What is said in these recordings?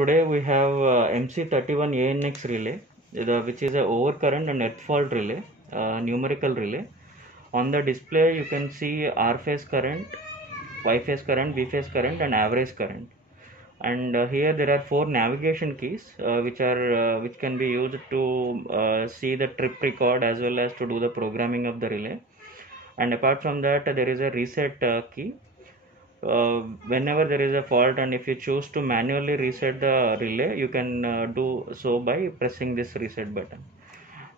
Today we have MC31 ANX relay, which is a overcurrent and earth fault relay, numerical relay. On the display you can see R phase current, Y phase current, B phase current and average current. And here there are 4 navigation keys which can be used to see the trip record as well as to do the programming of the relay. And apart from that there is a reset key. Whenever there is a fault and if you choose to manually reset the relay, you can do so by pressing this reset button.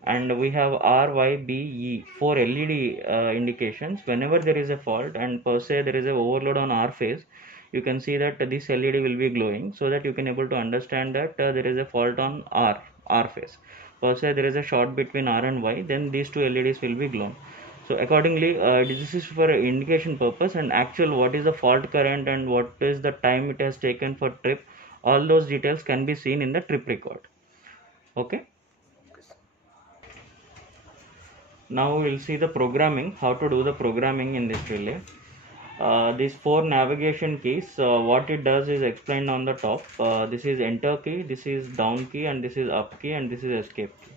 And we have R, Y, B, E, 4 LED indications. Whenever there is a fault and per se there is a overload on R phase, you can see that this LED will be glowing, so that you can able to understand that there is a fault on R phase. Per se there is a short between R and Y, then these two LEDs will be glowing. So accordingly, this is for indication purpose, and actual what is the fault current and what is the time it has taken for trip, all those details can be seen in the trip record. Okay. Now we will see the programming, how to do the programming in this relay. These 4 navigation keys, what it does is explained on the top. This is enter key, this is down key, and this is up key, and this is escape key.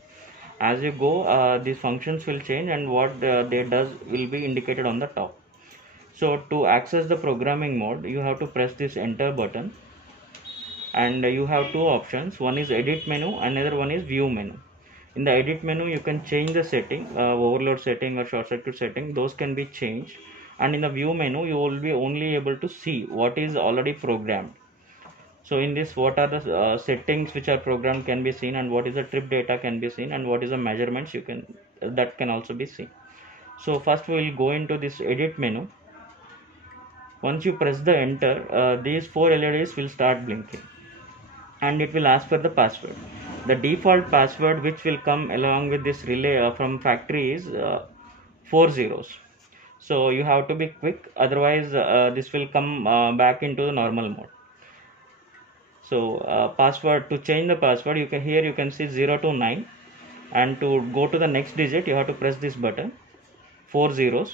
As you go, these functions will change, and what they does will be indicated on the top. So to access the programming mode, you have to press this enter button, and you have 2 options. One is edit menu, another one is view menu. In the edit menu you can change the setting, overload setting or short circuit setting, those can be changed. And in the view menu you will be only able to see what is already programmed. So in this, what are the settings which are programmed can be seen, and what is the trip data can be seen, and what is the measurements that can also be seen. So first we will go into this edit menu. Once you press the enter, these 4 LEDs will start blinking, and it will ask for the password. The default password which will come along with this relay from factory is 4 zeros. So you have to be quick, otherwise this will come back into the normal mode. So password, to change the password, you can see 0 to 9, and to go to the next digit you have to press this button, 4 zeros.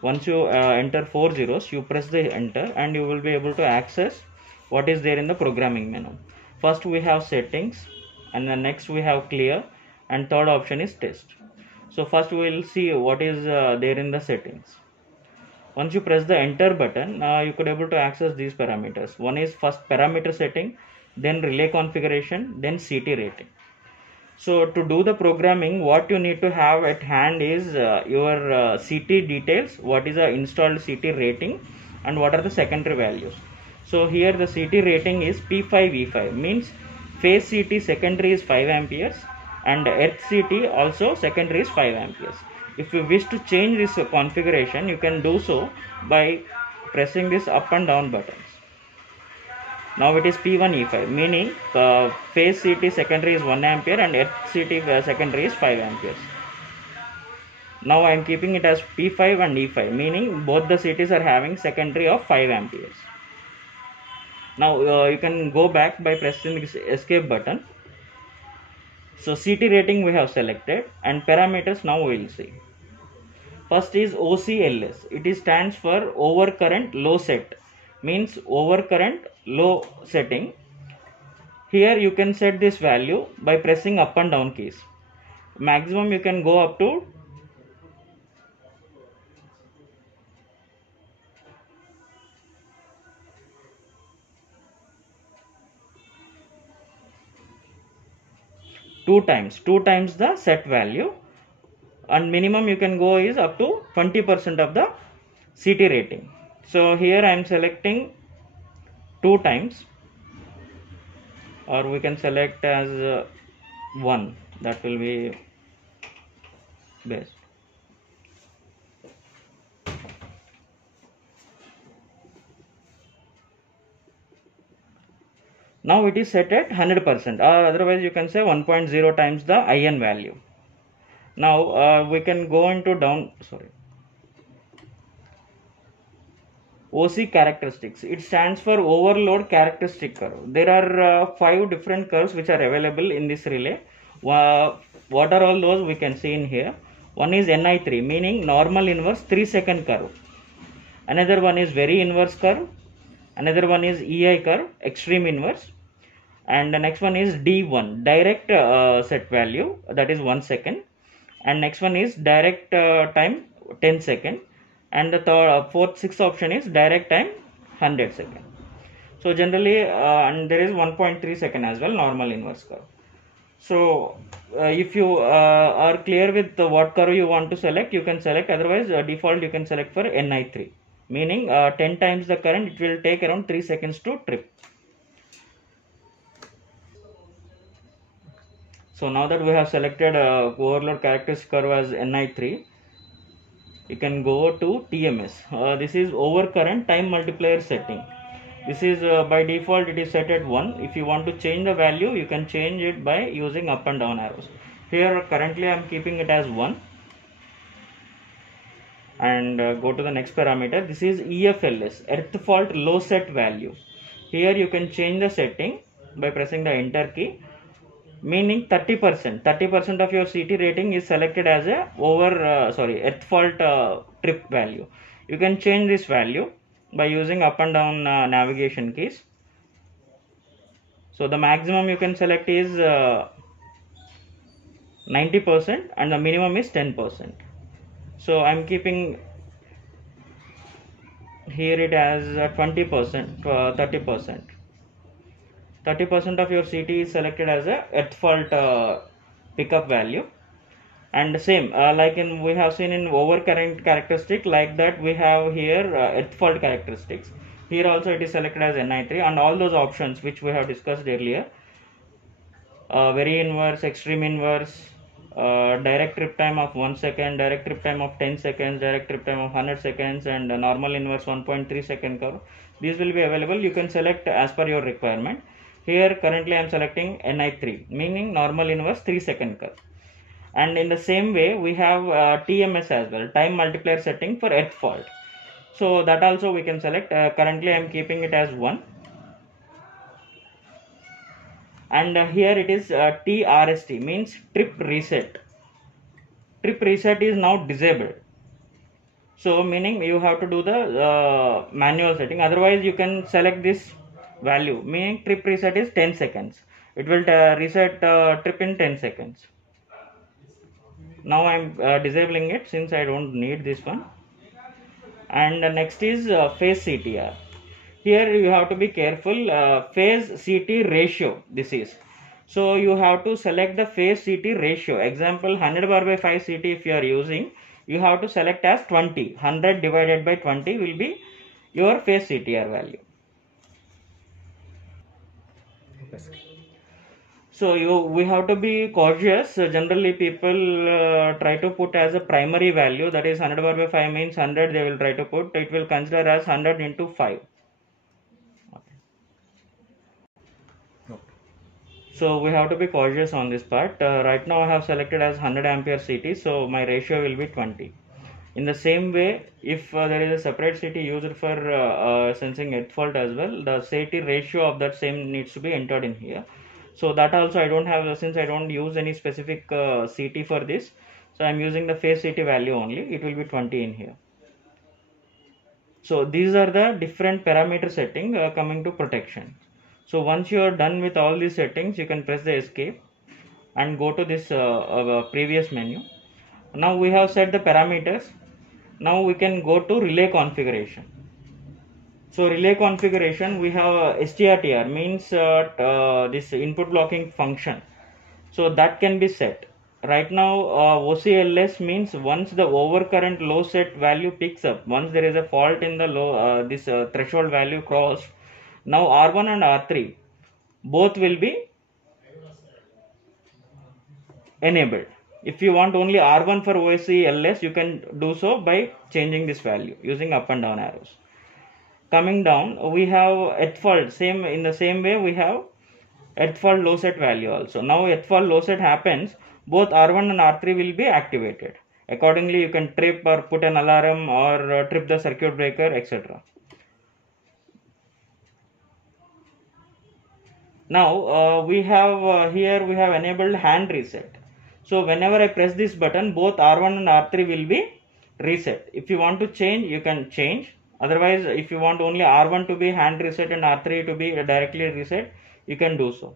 Once you enter 4 zeros, you press the enter, and you will be able to access what is there in the programming menu. First we have settings, and then next we have clear, and third option is test. So first we will see what is there in the settings. Once you press the enter button, you could able to access these parameters. One is first parameter setting, then relay configuration, then CT rating. So to do the programming, what you need to have at hand is your CT details, what is the installed CT rating, and what are the secondary values. So here the CT rating is P5E5, means phase CT secondary is 5 amperes and earth CT also secondary is 5 amperes. If you wish to change this configuration, you can do so by pressing this up and down buttons. Now it is P1E5, meaning phase CT secondary is 1 ampere and earth CT secondary is 5 amperes. Now I am keeping it as P5 and E5, meaning both the CTs are having secondary of 5 amperes. Now you can go back by pressing this escape button. So CT rating we have selected, and parameters now we will see. First is OCLS. It stands for overcurrent low set, means overcurrent low setting. Here you can set this value by pressing up and down keys. Maximum you can go up to 2 times the set value, and minimum you can go is up to 20% of the CT rating. So here I am selecting 2 times, or we can select as 1, that will be best. Now it is set at 100%, or otherwise you can say 1.0 times the IN value. Now we can go into OC characteristics. It stands for overload characteristic curve. There are 5 different curves which are available in this relay. What are all those we can see in here? One is NI3, meaning normal inverse 3-second curve. Another one is very inverse curve. Another one is EI curve, extreme inverse. And the next one is D1, direct set value, that is 1 second. And next one is direct time 10 second. And the fourth, sixth option is direct time 100 second. So generally, and there is 1.3 second as well, normal inverse curve. So if you are clear with what curve you want to select, you can select. Otherwise, default you can select for Ni3, meaning 10 times the current, it will take around 3 seconds to trip. So now that we have selected overload characteristic curve as Ni3, you can go to TMS. This is overcurrent time multiplier setting. This is by default it is set at 1. If you want to change the value, you can change it by using up and down arrows. Here currently I am keeping it as 1. And go to the next parameter. This is EFLS, earth fault low set value. Here you can change the setting by pressing the enter key, meaning 30% of your CT rating is selected as a earth fault trip value. You can change this value by using up and down navigation keys. So the maximum you can select is 90% and the minimum is 10%. So I am keeping here it as 20%, 30%. 30% of your CT is selected as a earth fault pickup value. And same like we have seen in overcurrent characteristic, like that we have here earth fault characteristics. Here also it is selected as Ni3, and all those options which we have discussed earlier, very inverse, extreme inverse, direct trip time of 1 second, direct trip time of 10 seconds, direct trip time of 100 seconds, and normal inverse 1.3 second curve. These will be available. You can select as per your requirement. Here currently I am selecting Ni3, meaning normal inverse 3 second curve. And in the same way we have TMS as well, time multiplier setting for earth fault. So that also we can select. Currently I am keeping it as 1. And here it is TRST, means trip reset. Trip reset is now disabled. So meaning you have to do the manual setting. Otherwise you can select this value, meaning trip reset is 10 seconds. It will reset trip in 10 seconds. Now I am disabling it since I don't need this one. And next is phase CTR. Here you have to be careful. Phase CT ratio this is. So you have to select the phase CT ratio. Example 100/5 CT if you are using, you have to select as 20. 100 divided by 20 will be your phase CTR value. So we have to be cautious. Generally people try to put as a primary value, that is 100/5 means 100 they will try to put. It will consider as 100 into 5. So we have to be cautious on this part. Right now I have selected as 100 ampere CT, so my ratio will be 20. In the same way, if there is a separate CT used for sensing earth fault as well, the CT ratio of that same needs to be entered in here. So that also I don't have, since I don't use any specific CT for this, so I am using the phase CT value only. It will be 20 in here. So these are the different parameter setting coming to protection. So once you are done with all these settings, you can press the escape and go to this previous menu. Now we have set the parameters. Now we can go to relay configuration. So relay configuration, we have STRTR, means this input blocking function. So that can be set. Right now OCLS means once the overcurrent low set value picks up, once there is a fault in the low threshold value crossed, now R1 and R3 both will be enabled. If you want only R1 for OCLS, you can do so by changing this value using up and down arrows. Coming down, we have earth fault. In the same way we have earth fault low set value also. Now earth fault low set happens, both R1 and R3 will be activated. Accordingly you can trip or put an alarm or trip the circuit breaker, etc. Now we have here we have enabled hand reset. So whenever I press this button, both R1 and R3 will be reset. If you want to change, you can change. Otherwise, if you want only R1 to be hand reset and R3 to be directly reset, you can do so.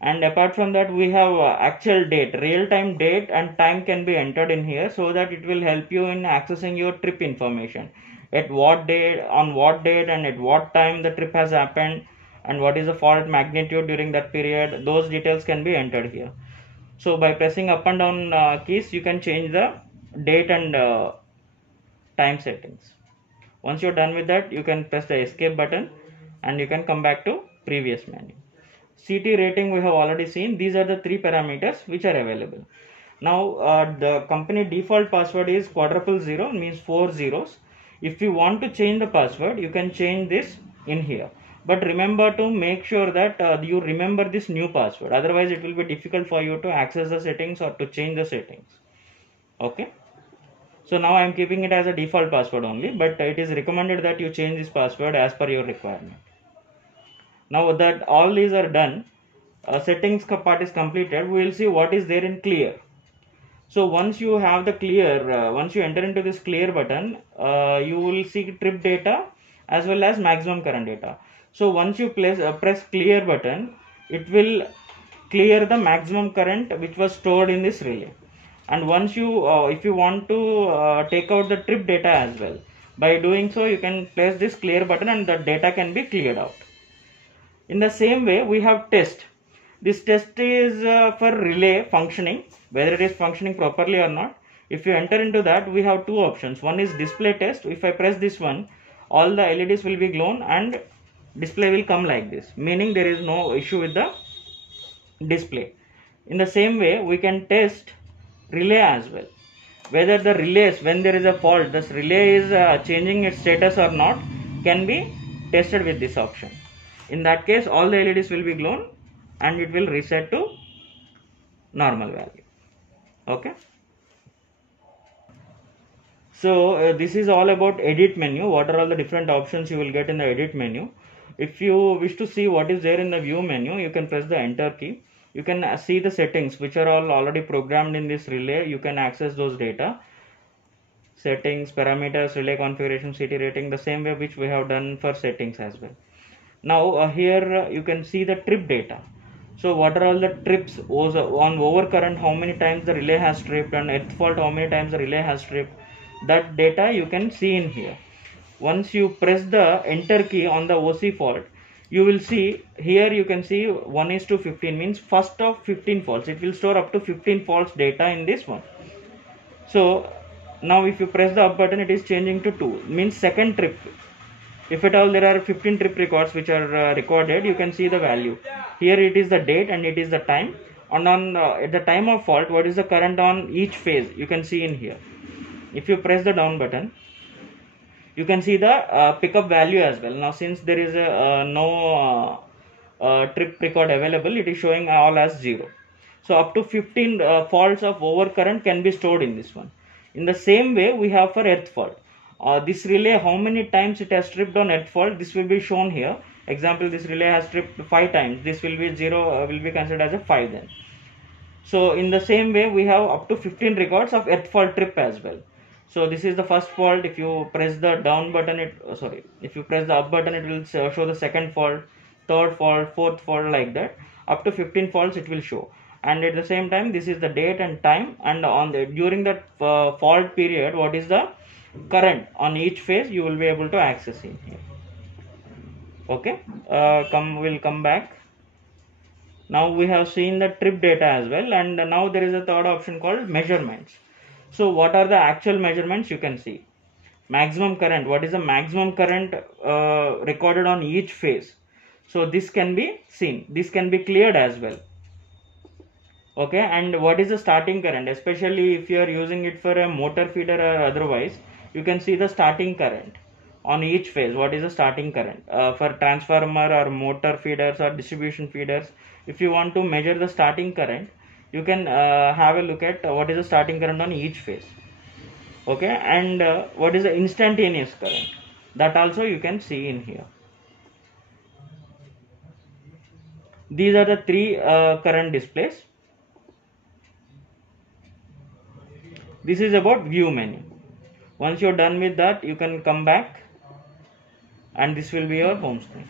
And apart from that, we have actual date, real time date and time can be entered in here, so that it will help you in accessing your trip information, at what date, on what date, and at what time the trip has happened, and what is the fault magnitude during that period. Those details can be entered here. So by pressing up and down keys, you can change the date and time settings. Once you're done with that, you can press the escape button and you can come back to previous menu. CT rating we have already seen. These are the three parameters which are available. Now the company default password is quadruple zero, means 4 zeros. If you want to change the password, you can change this in here. But remember to make sure that you remember this new password. Otherwise, it will be difficult for you to access the settings or to change the settings. Okay. So now I am keeping it as a default password only, but it is recommended that you change this password as per your requirement. Now that all these are done, settings part is completed, we will see what is there in clear. So once you have the clear, once you enter into this clear button, you will see trip data as well as maximum current data. So once you press clear button, it will clear the maximum current which was stored in this relay. And once you, if you want to take out the trip data as well, by doing so you can press this clear button and the data can be cleared out. In the same way, we have test. This test is for relay functioning, whether it is functioning properly or not. If you enter into that, we have two options. One is display test. If I press this one, all the LEDs will be glowed and display will come like this, meaning there is no issue with the display. In the same way, we can test relay as well. Whether the relays, when there is a fault, this relay is changing its status or not, can be tested with this option. In that case, all the LEDs will be glowed and it will reset to normal value. Okay. So this is all about edit menu. What are all the different options you will get in the edit menu? If you wish to see what is there in the view menu, you can press the enter key. You can see the settings which are all already programmed in this relay. You can access those data. Settings, parameters, relay configuration, CT rating, the same way which we have done for settings as well. Now here you can see the trip data. So what are all the trips on overcurrent, how many times the relay has tripped, and earth fault, how many times the relay has tripped. That data you can see in here. Once you press the enter key on the OC fault, you will see here, you can see 1:15 means first of 15 faults. It will store up to 15 faults data in this one. So now if you press the up button, it is changing to 2, means second trip. If at all there are 15 trip records which are recorded, you can see the value. Here it is the date and it is the time. And on at the time of fault, what is the current on each phase, you can see in here. If you press the down button, you can see the pickup value as well. Now since there is no trip record available, it is showing all as 0. So up to 15 faults of overcurrent can be stored in this one. In the same way, we have for earth fault. This relay, how many times it has tripped on earth fault, this will be shown here. Example, this relay has tripped 5 times. This will be 0, will be considered as a 5 then. So in the same way, we have up to 15 records of earth fault trip as well. So this is the first fault. If you press the down button, if you press the up button, it will show the second fault, third fault, fourth fault, like that. Up to 15 faults it will show. And at the same time, this is the date and time, and on the during that fault period, what is the current on each phase, you will be able to access in here. Okay, we'll come back. Now we have seen the trip data as well, and now there is a third option called measurements. So what are the actual measurements? You can see maximum current. What is the maximum current recorded on each phase? So this can be seen. This can be cleared as well. Okay, and what is the starting current? Especially if you are using it for a motor feeder or otherwise, you can see the starting current on each phase. What is the starting current for transformer or motor feeders or distribution feeders? If you want to measure the starting current, you can have a look at what is the starting current on each phase. Okay, and what is the instantaneous current, that also you can see in here. These are the three current displays. This is about view menu. Once you're done with that, you can come back and this will be your home screen.